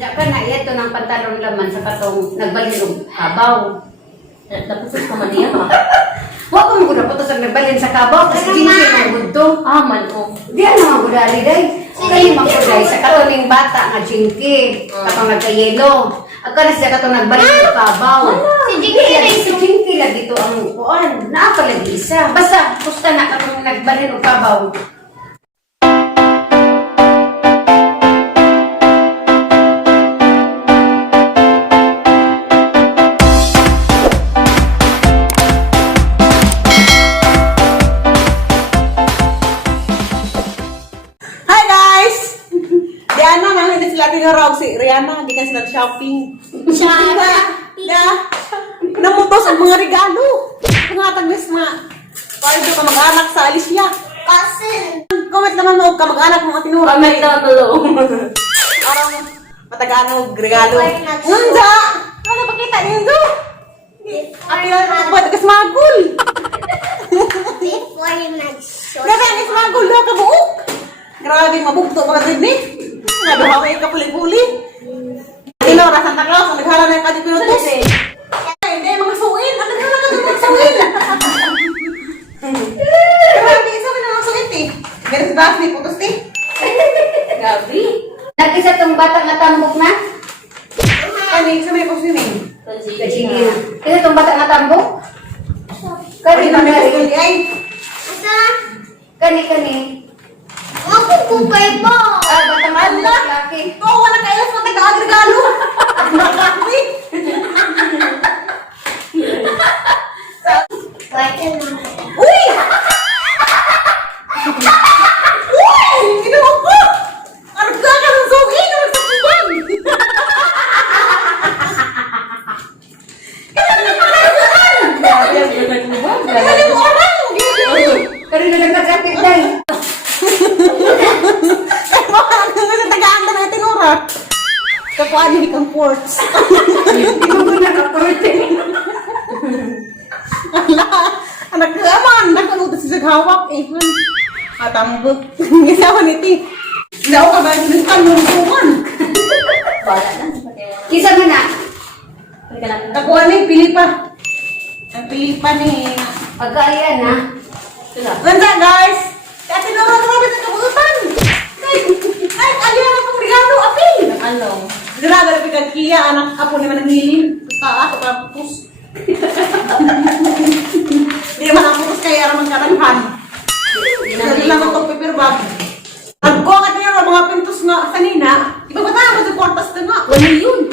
Diyan ka na, ito ng pantalon laman sa katong nagbalin kabaw. Tapos sa maniya ka. Huwag ko mong po sa nagbalin sa kabaw kasi ginsi ng gudto. Man o. Di ano mga gudali day. Kayo mga gudali sa katoning bata nga chinky. Katong nagkayelo. Ang kanas siya katong nagbalin sa kabaw. Si Jinky lang dito ang kuan. Naapalagi isa. Basta, pusta na katong nagbalin o kabaw. Si Rihanna, hindi kasi nag-shopping. Namutos ang mga regalo. Pangatag na mga pardo ka mag-anak sa Alicia. Comment naman mo ka mag-anak mga tinura. Comment down below. Parang mataganog regalo. Nanda! Ano ba kita nindo? At yun, ba't kasmagul? Grabe, ang ismagul daw ka buok. Grabe, mabugto mga tignik. Naduhaway ka puli-puli. Tinora, Santa Claus, ang naghala na yung kadipinutos. Hindi, mga suin. Ang naghala na ng mga suin. Grabe, isa ka na mga suin, eh. Meron si Basni, putos, eh. Gabi. Nag-isa tong bata nga tambok na? Kani, sa may pag-swimming. Kasi na. Kasi tong bata nga tambok? Kani, Kani, kami kani. kasi ay. Kani. Kupay po! Ah, bata nga Ala! laki. Oo, wala kayo sa taga-agregalo. Grabe. Uy! Uy! Ginawa ko! Arga ka ng suin! Naman sa kubang! Grabe ang pinagubag. Kaya mo orang! Kani na lang kasapit day. Tagaan na tinura. Kapuan ni kang ports. Hindi mo ko nakaporte. Ala, anak ka man, nakaluto si Saghawak eh. Atambot. Gisawa ni Ti. Daw ka ba ng tanong Bala na. Kisa mo na. Kapuan ni Pilipa. Ang Pilipa ni. Pagkalian na. Sila. Ganda guys. Kaya tinuro na kami sa kabutan. Ay, aliyan na pang regalo, apil. Ano? Grabe na pigang kiya, anak apo ni manangilin. Taas, tapos. Di man ang putos kaya naman karanghan. Hindi lang itong paper bag. Agko ka niyo ng mga pintos nga kanina. Iba ba tayo sa kwartas na nga? Wala yun.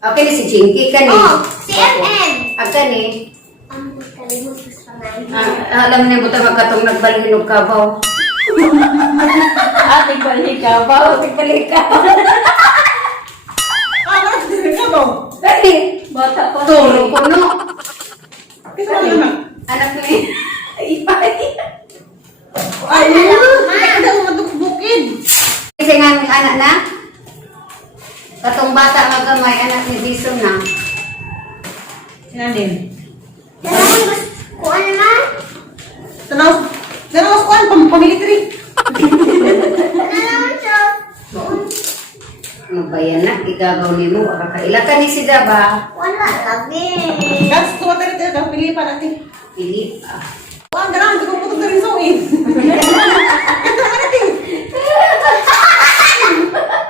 Okay ni si Jinky kani. Si MM! Ang kani. Ang kalimutan sa pangalan. Alam niyo butang magkatong nagbalhin og kabaw. Ate balik ka ba? Balik ka. Bakit din ka ba? Kani. Bata pa. Turo ko no. Kasi ano na? Anak ni Ipay. Ay, hindi ako matukbukid. Kasi nga ang anak na. Katong bata nga gamay anak ni Bison na. Sinanin. Kung ano man? Tanaw ko ang pamilitary. Ano naman siya? Ano ba yan na? Igagaw ni mo. Kakailan ka ni si Daba. Wala lagi. Kasi tumatari tayo kang Pilipa natin. Pilip. Ang gano'n, hindi ko putok na rin suin. Ito ka natin.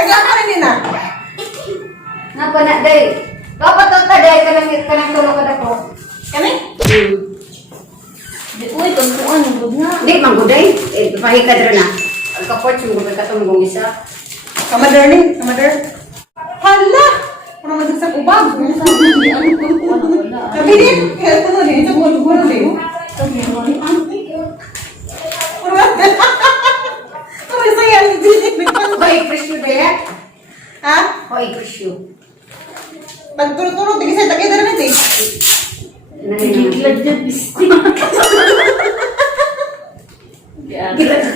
Taga ka rin na. Napa na day. Dapat ang taday ka ng tulong ka na po. Kani? Uy, tuntuan. Huwag na. Hindi, mangguday. Pahikad rin na. Pagka-ports yung gubay katong isa. Kamader ni? Kamader? Hala! Ano magdag sa kubag? Hindi, ano ko? Wala. Sabi din. Kaya ito na din. Ito mo, lugar din. Kamay saya. Hoy, presyo ba yan? Ha? Hoy, presyo. Pagtulog-tulog, tigil sa'yo. Takay na rin ito. Gigilad dyan, bisti.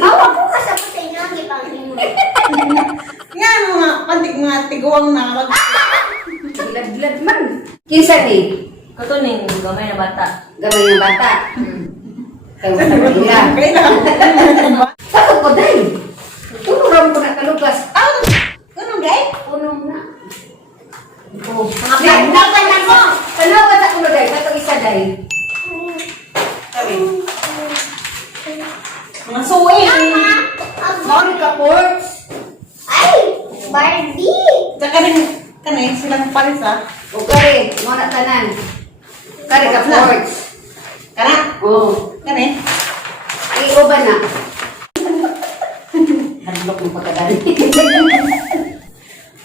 Hawak ko kasi ako sa inyo ang ipangin. Yan, mga pantik mga tiguang na. Gilad-gilad man. Kinsa ni? Katuning gamay na bata. Gamay ng bata. Kaya wala ka nila. Kaya na. Sakot ko dahil. Tunuran ko na kalugas. Ganun, guys? ako. Nakan ako. Kanawa sa kulo day, kato isa day. Kami. Mga suwi. Mao ka ports. Ay! Barbie! Tsaka rin, kani, silang pares ha. O kare, mo na tanan. Kare ka ports. Kana, Oh, kani. ay uba na. Handok mo pagkadali.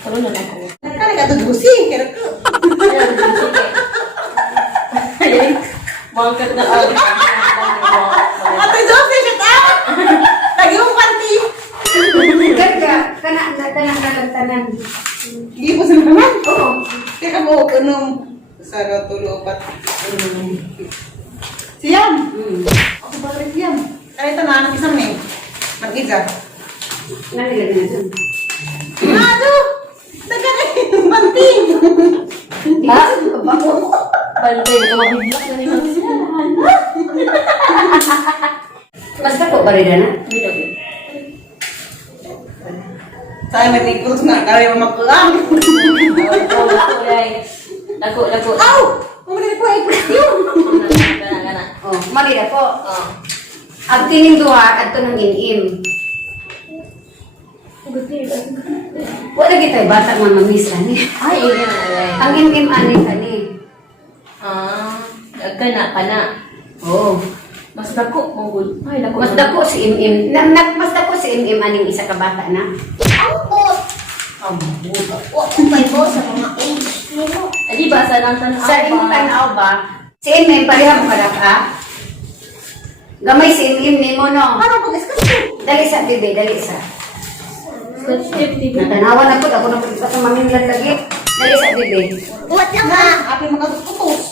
Karoon na ako. Kani ka to gusi, kaya ko. Mangkat na ako. Ate Jose, shut up! Tagyung panty. Kare ka, kanang tanan. Hindi po sila naman. Oo. Kaya ka mo, unong. Saro, tulo, pat. Siyam. Ako ba rin siyam? Kaya ito na, anak isang ni. Mag-isa. Nalilagay na dun. Ado! Daga na yung panty. Ha? Bako. Bantay, mabiblak na rin ako sila. Basta po ba rin na? Dito, Saya may ikot na, kaya mo magkulang. Dako, dako. Aw! Kumuli ko ay yun. Kana. Oh, mali na po. Oh. Ang tining duha, at ito ng in-im. Wala kita bata nga mamisa ni. Ay, yan. Ang in-im ani kani. Kana. Oh. Mas dako, mong ay, dako. Mas dako si im-im. Mas dako si im-im aning isa ka bata na. Angkot! Huwag ko kayo sa mga age nilo. Di ba, sa lang Sa imong tanaw ba, si im-im pareha mo kada ka? Gamay si im-im nimo no. Para pag-iskas ko. Dali sa bibi, dali sa. di ba? Natanawan ako na pagka sa maminglan lagi. Dali sa bibi. What na Na, ka? api magkatutos.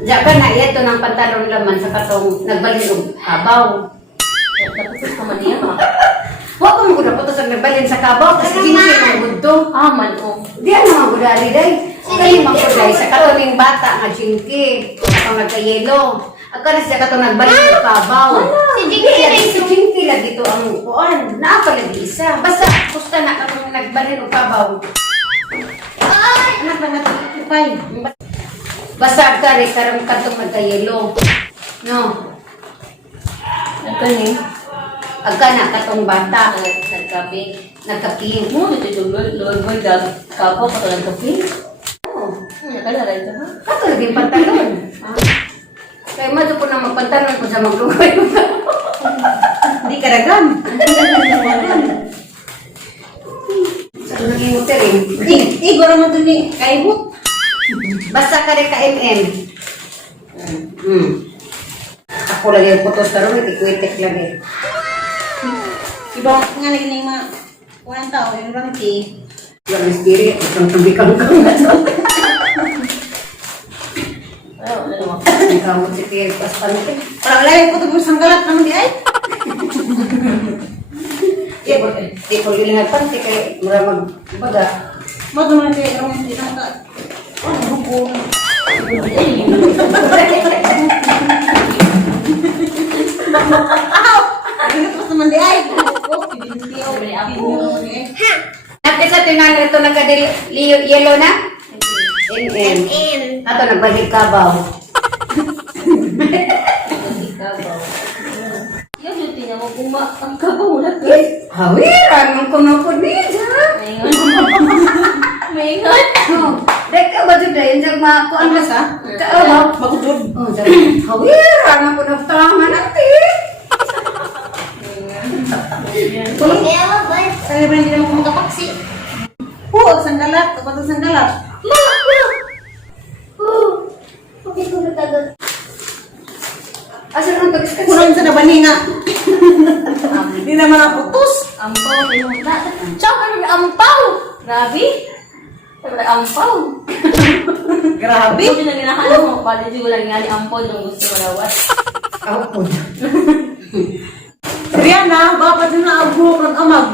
Diyan ka na, ito ng pantalon laman sa katong nagbalin og kabaw. Tapos ka man niya, ha? Huwag ko mga putos ang nagbalin sa kabaw kasi ginsi ng budto. Man, oh. Di ano mga gudali day. Kayo mga gudali sa katuling bata nga chinky. Katong nagka-yelo. Ang kanas siya katong nagbalin og kabaw. Si Jinky Lagi rin. si Jinky lagi to ang kuan. Naapalagi isa. Basta pusta na katong nagbalin og kabaw. Ay! Anak na natipay. Basta kare karong katong nagka-yelo. No. Nagkani. Agka na katong bata. Nagkape. Nagka-pink. Mo, dito yung lord dag kapo, katulang kape. Oh. Nakalala ito, ha? Kato lagi yung pantalon. Kaya madyo po na magpantalon ko sa maglugay. Hindi ka dagan. Sa naging utering. Igo naman ito ni Kaibot. Basta ka rin ka-MM. Ako lagi yung putos karoon, itikwitik lagi. Iba nga naging mga walang tao, yung lang iti. Yung spirit, isang tubikang kang Ayaw, ano naman. ikaw mo si Pierre Paspanite. Parang lagi ko ito mo sanggalat naman di ay. Di ko yung nagpanti kaya mura magbaga. Mato naman kayo, ang hindi na ka. Ano bukong. Aw! Ano ko naman di ay. Ate sa tinan ito nagka-yellow na? MM. M. Ato nagbalik kabaw. Kabaw. Yung duty niya mo, kung ang kabaw na to. Hawiran, ang kunupod niya. Maingon. Maingon. Dek ka ba dyan dahil yung mga kuan Ano ba sa? Kaabaw. Magudod. Oh, sabi, hawiran ako ng tama natin. Kaya mo ba? Sabi ba hindi naman kumakapaksi? Oo, sanggalat. Kapag sanggalat. Okay ko na tagal. Asa nang tagis ka? Kulang sa nabaninga. Hindi naman ang putos. Ampaw, yung Chow, ano yung ampaw? Grabe. Sabi ampaw. Grabe. Hindi na ginahanap mo. Pwede siguro lang nga ni ampaw nung gusto mo lawat. Ako po. Rihanna, baka din na ang buhok ng amag.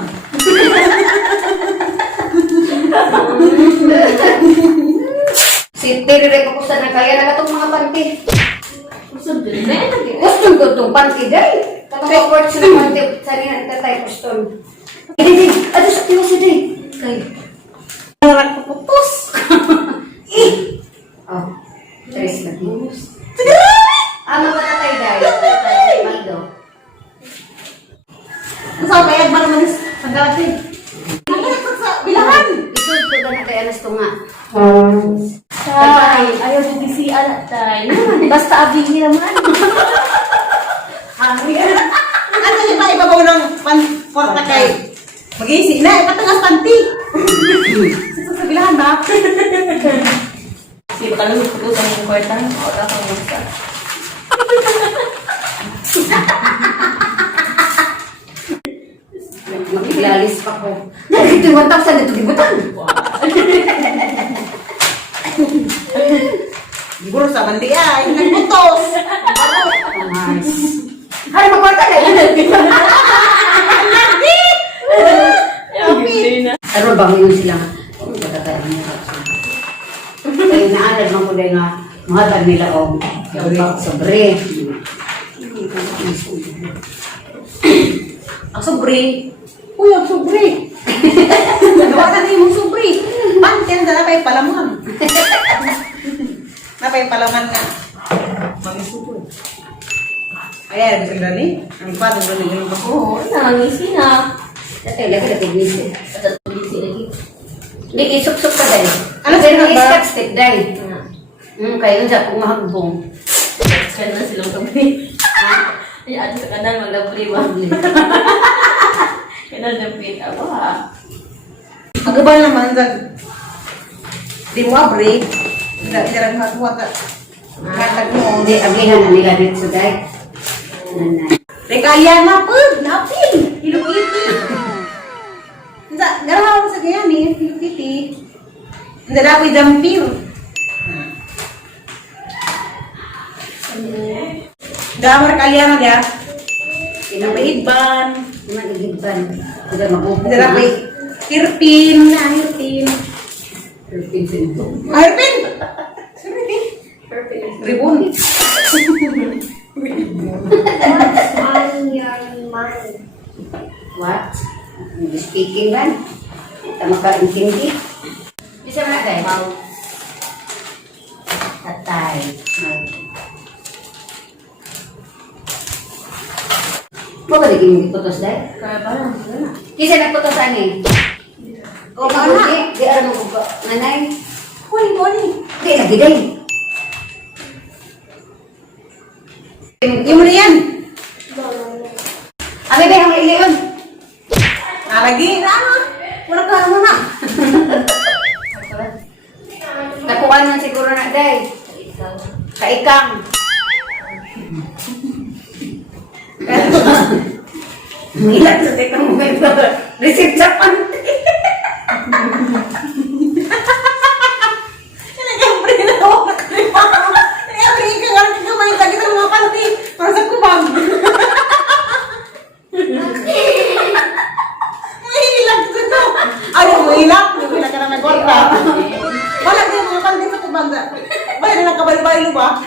Si Tere ko sa na kaya na katong mga panty. Gusto din. Eh, Gusto ko itong panty day. Katong awkward sa panty. Sari na itatay ko stone. Hindi, ato sa tiyo si day. Kay. Narak ko Nalagpag sa bilangan. Isod ko na kay anas to nga. Tay, ayaw mo bisian at tay. Basta abing naman. Ano yung mga ibabaw ng porta kay mag-iisi na, ipatangas panty. Sa bilangan ba? Sige, baka lang putusan yung kwarta. O, tapos yung isa. Maglalis pa ko. Dito yung 1,000 dito gibutan. Siguro sa bandi ay, nagputos. Nice. Ay, magkwarta na Pero bangon sila. Ano ba tatay ang mga kaya naalad man ko dahil nga mahal nila o sobre. Ang sobre. Uy, ang sobre. Nawasan na yung sobre. Pantin na napay palaman. Napay palaman nga. Mag-isupo. Ayan, bisa gani. Ang ipa, ang gani yung bako. Oo, nangisi na. Tatay, lagi na tignisin. Tatulisi lagi. Hindi, isuk-suk ka dahil. Ano Pero sila ba? i-step step dahil. Kayo sa kung mahagbong. Kaya na silang kami. Ay, ate sa kanan, malabli ba? Kaya na dapit ako ha. Magabal naman sa di mo abri. Jarang matuwa ka. Katag mo. Hindi, agihan na nila dito dahil. Nanay. Rekaya na po. Napil. Hilupiti. Hindi, garawa ko sa kaya ni. Hilupiti. Hindi na ako'y dampil. Gamar kalian na dia. Pinapaiban. Magigibban. Hindi mabubuo. Hindi na ako'y hirpin. Hirpin. Pinsin ko. Hirpin. Hirpin. Ribon. What? English speaking man? Tama ka intindi? Bisa mo na dahil? Tatay. Mo ka naging putos dahil? Kaya ba lang, wala na. Kisa nagputos ani? O Ano na? di alam mo ko nanay? Kuni. Di lagi dahil. Yung mo na yan. Abi ba yung iliyon? Nalagi na. Wala ka ano na. Nakuha na siguro na dahil. Kaikang. Milat sa teka mo may receipt sa panty. Nag-abri na ako. Nag-abri ka nga. Nag-abri ka kita mga panty. Para sa kubang. Mahilak ko ito. Ayaw mo hilak. Hindi mo hilak ka na nag-gorta. Wala ka yung mga panty sa kubang. Bayan na nagkabali-bali ba?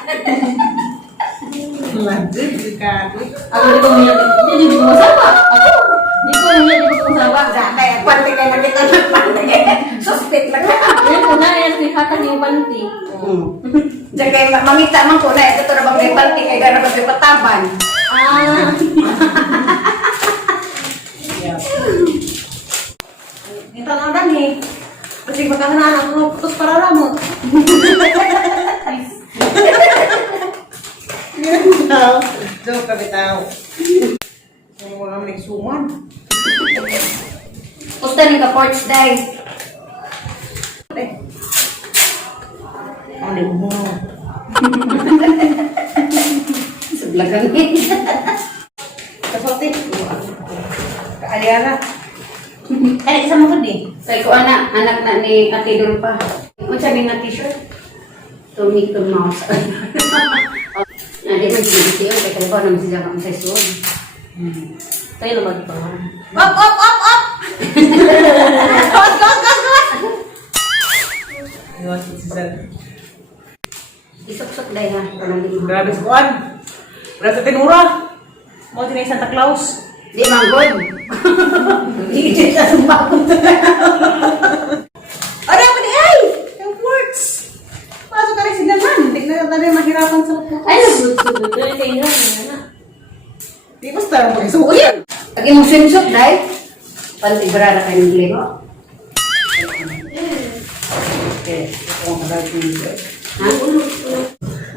Lanjut delikado. Ako di ko umiyak. Hindi ko masawa. Ako. Hindi ko umiyak, di ko masawa. Kaya panty kayo nakita ng panty. Suspect lang ka. Yan po na, yan sinihatan yung panty. Diyan kayo mamita man ko na. Ito to na bang may panty kayo gano'n kasi pataban. Ah. Ito lang gani. Kasi magkakanan ako putos para ramo. Joke ka bitaw. Kung wala may suman. Pusta ni ka porch day. Ano mo? Sublagan ni. Kasote. Kaaliana. Ay, isa mo ko di. Kaya ko anak na ni Ate Dulpa. Ano sabi na t-shirt? Tomato mouse. Hindi man sinibisi yun. Kaya kalabaw naman siya kami sa isuon. Tayo lumag pa nga. Up, up, up, up! Got, got, got, got! Iwas si Sal. Isok-sok day ha. Parang di mo. Grabe sa kuwan. Grabe sa tinura. Mo tinay Santa Claus. Di manggod. Hindi siya sumbakot. Ara mo di ay! Yung works! Pasok ka rin signalan. Hindi na tayo mahirapan sa laptop. Ay, nagsulod-sulod. Ito yung tingnan. Di basta lang pag-isuko yan. Lagi mo swimsuit day. Pantigrara kayo ng limo. Okay. Ito ang magagawin ko dito. Ha?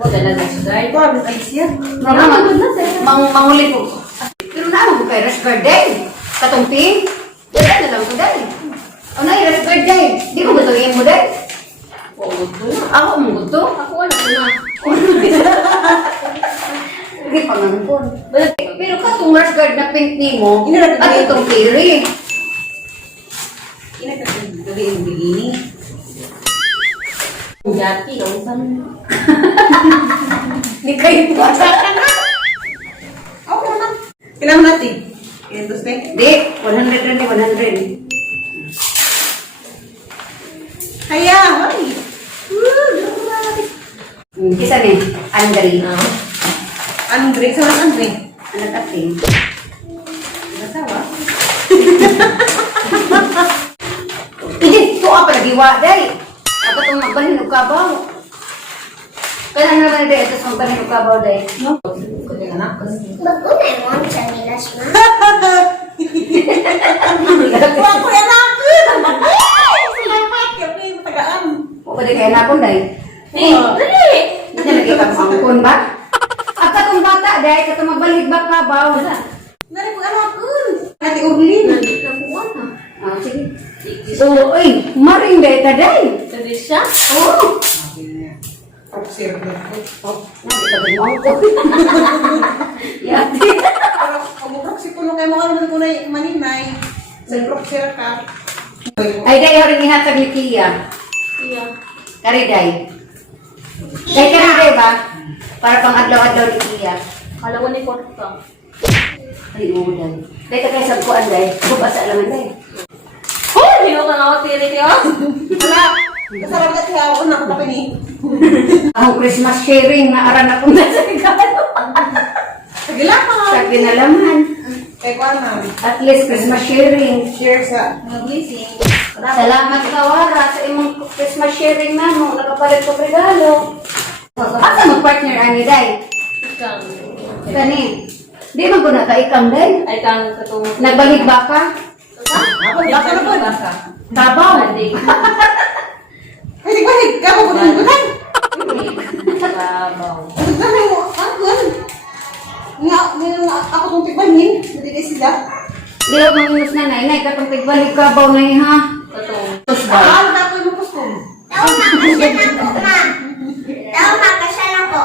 O, dala na sa guide. Ay, siya. Manguli ko. Pero naman ko kay Rush Birthday. Katumpi. Dala na lang ko dahil. O na, Rush Birthday. Di ko gutuin mo dahil. Ako mo gusto. Ako wala na. Hindi pa nga po. Pero katong Rush Guard na pink ni mo, Inalagay at itong kiri. Gabi yung bikini. Dati, yung isang... Hindi kayo bata ka na. Okay naman. Kailangan natin. Ito, Ste. Di, 100 rin, 100. Kaya, hoy. Kisa ni, Andre. Andre, saan ang Andre? Anak ating. Nasawa? Hindi, ito ka pala diwa, day. Ako itong magbahin ng kabaw. Kaya naman, day, ito sa magbahin ng kabaw, day. No? Kundi ka na. Bagunay mo ang sanilas mo. Wala ko yan natin! Salamat! Kaya matagaan. O, pwede kayo na akong, day. Ni, dali! Hindi na nakikita sa angkon ba? At katong bata, day, katong magbalig ba kabaw? Nari ko anak ko. Ate Urlin. Nandito na po na. Ah, sige. So, uy, maring day ka, day. Dali siya? Oo. Proxy na ko. Oh, nakita mo ako. Yati. Pero kung proxy ko nung kayo mga naman ko na maninay. Sa proxy ka. Ay, day, oring ihatag ni Kia. Iya. Kari, day. Day, kari, day ba? Para pang adlaw-adlaw ni Kia. Kalawa ni Korta. Ay, mo, day. Day, kaya sagpuan, day. Bubasa lang, day. Hoy! Hindi ko ka tiri niyo. Wala. Kasarap na siya ako na ko ni. Ang Christmas sharing na aran na kung nasa regalo. Sagila ka. Sa kinalaman. Kaya ko na. At least Christmas sharing. Share sa Magising. Salamat ka, Wara, sa imong Christmas sharing na mo. Nakapalit ko regalo. Asa mag-partner, ani, day? Ikang. Kani. Di man ko na ka ikang, day. Ay, kang katong... Nagbalik ba ka? Ako, baka na po. Tabaw. Hindi. Ay, di ba? Kaya ko po nang gutan. Babaw. Ano ka na yung angkon? Nga, ako itong tibanin. Nadili sila. Di ako manginus na, nay. Katong pigbalik ka, baw na ha. Katong... Tos ba? Ano na ako yung kustom? Tao makasya na po, ma. Tao makasya na po.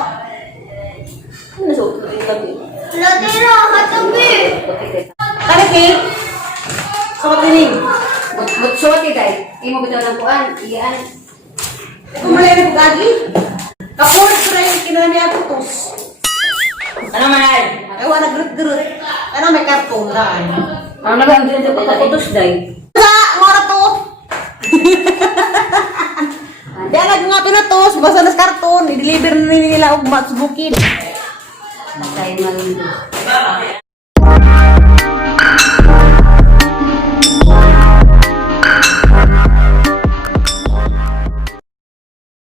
Ano sa ulo yung gabi? Lotero, katabi. Tara, Kate. Sa katining. Butsuti, day. Imo bitaw ng kuan. Iyaan. Kung malaya na po gagi. Kapulit ko na yung kinami ako tos. Ano man ay? Ay, wala grut-grut. Ano, may karton daan. Ang naman, hindi na pagkakutos, day. Sa, mora to. Diyan nga pinatos, basta nas karton, i-deliver na nila og match bukid. Patay malundo.